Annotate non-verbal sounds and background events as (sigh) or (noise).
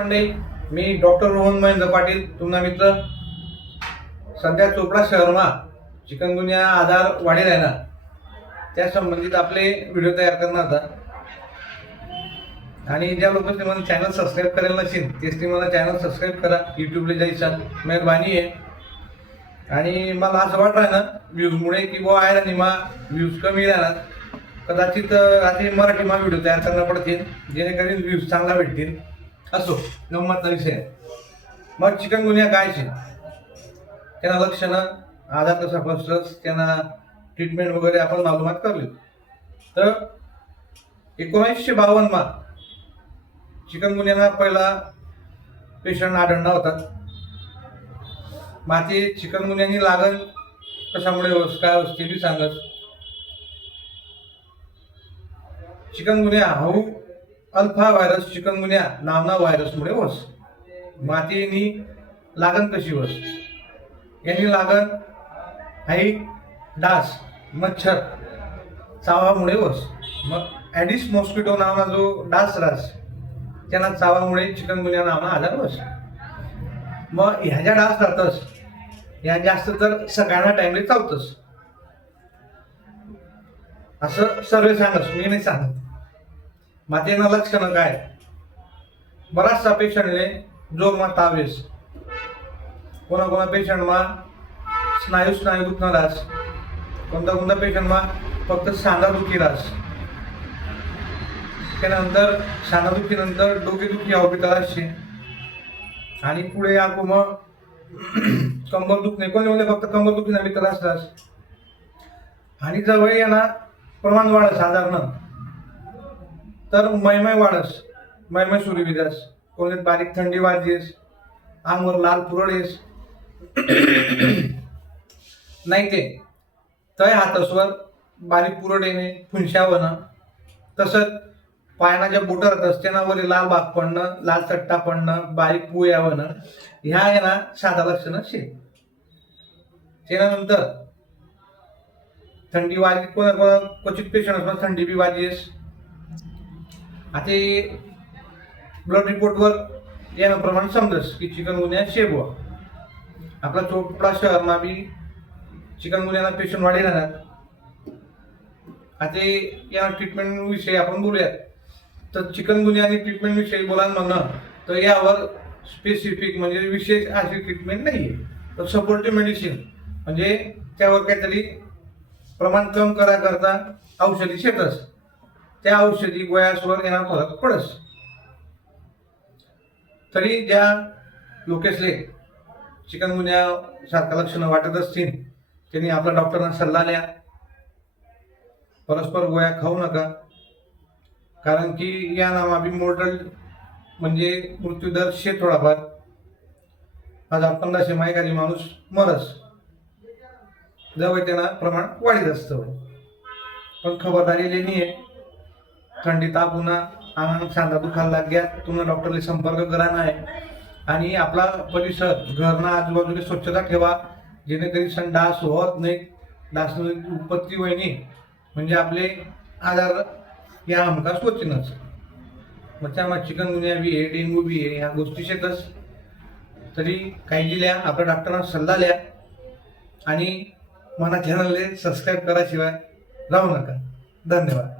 मंडळी मी डॉक्टर रोहन महेंद्र पाटील तुम्हाला मित्र. सध्या चोपडा शहरमा चिकनगुन्या आधार वाढेल आहे ना. त्या संबंधित आपले व्हिडिओ तयार करणार होता आणि ज्या लोक ते मला चॅनल सबस्क्राईब करेल नसेल तेच ते मला चॅनल सबस्क्राईब करा. यूट्यूबला जायचं मेहरबानी आहे. आणि मला असं वाटत आहे ना व्ह्यूजमुळे की बुवा आहे ना निमा व्ह्यूज कमी राहणार कदाचित अं, मराठी मराठीमा व्हिडिओ तयार करणं पडतील जेणेकरून व्ह्यूज चांगला भेटतील. असो गंमतचा विषय मग चिकन गुन्ह्या काय शे त्यांना लक्षणं आधार कसा फसलस त्यांना ट्रीटमेंट वगैरे आपण मालूमात करली. तर एकोणीसशे बावन्नमा चिकन गुन्ह्याला पहिला पेशंट आढळला होता. माती चिकन गुन्ह्यानी लागण कशामुळे होस काय होस ते बी सांगत. चिकन गुन्ह्या हाऊ अल्फा व्हायरस चिकनगुन्या नावना व्हायरसमुळे होस मातीनी लागण कशी होस यांनी लागण हाई डास मच्छर चावामुळे होस मग ॲडिस मॉस्किटो नावना जो डास रास त्यांना चावामुळे चिकनगुन्या नावना आजार होस मग ह्या ज्या डास राहतस ह्या जास्त तर सगळ्यांना टाईमले चावतस. असं सर्वे सांगस मी नाही सांगत. मातेनं लक्षणं काय? बराचसा पेशंटले जोरमा तावेस. कोणा कोणा पेशंटमा स्नायू स्नायू दुखणं रास कोणता कोणता पेशंटमा फक्त सांधा दुखी रास. त्यानंतर सांधादुखीनंतर डोकेदुखी अवबिता असते आणि पुढे आपण मग (clears throat) कंबर दुखणे. कोणी कोणी फक्त कंबर दुखीना मी त्रास त्रास आणि जवळ येणार प्रमाण वाढ साधारण. तर मैमय वाढस मैमय सूर्यविदास. विजास बारीक थंडी वाजेस अंगवर लाल पुरळेस. नाही ते. तय हातसवर बारीक पुरड येणे फुंशावणं तसंच पायाना ज्या बोटं राहतात वर लाल भाग पडणं लाल चट्टा पडणं बारीक पू यावणं ह्या आहे ना साधा लक्षणं शे. त्यानंतर थंडी वाजी कोणा कोणा क्वचित पेशंट असणार थंडी बी वाजेस. आता ब्लड रिपोर्टवर येणं प्रमाण समजस की चिकन गुन्ह्या शेबवा आपला चोपडा शहरमा बी चिकन गुन्ह्याला पेशंट वाढे राहणार आता या ट्रीटमेंट विषयी आपण बोलूयात. तर चिकन आणि ट्रीटमेंट विषयी बोलाल म्हणणं तर यावर स्पेसिफिक म्हणजे विशेष अशी ट्रीटमेंट नाही आहे तर सपोर्टिव्ह मेडिसिन म्हणजे त्यावर काहीतरी प्रमाण कम करा करता औषधी शेतस. त्या औषधी गोळ्यासवर येणार फरक पडस. तरी ज्या लोकेसले चिकनगुन्या सारखं लक्षणं वाटत असतील त्यांनी आपल्या डॉक्टरांना सल्ला द्या. परस्पर गोळ्या खाऊ नका. कारण की या नामाबी मोर्टल म्हणजे मृत्यूदर शे थोडाफार. हजार पंधराशे मायकाची माणूस मरस. जवळ त्यांना प्रमाण वाढीत असतं. पण खबरदारी लेणी आहे. थंडी ताप पुन्हा आम्हाला सांधा दुखायला लागल्या तुम्ही डॉक्टरला संपर्क करा नाही आणि आपला परिसर घरना आजूबाजूला स्वच्छता ठेवा. जेणेकरून सण डास होत नाही. डास उत्पत्ती वहिनी म्हणजे आपले आजार या हमखास स्वच्छनच मग त्यामुळे चिकनगुन्या बी आहे डेंगू बी आहे ह्या गोष्टी शेतच. तरी काळजी लिहा आपल्या डॉक्टरांना सल्ला लिहा आणि मला चॅनलला सबस्क्राईब कराशिवाय राहू नका. धन्यवाद.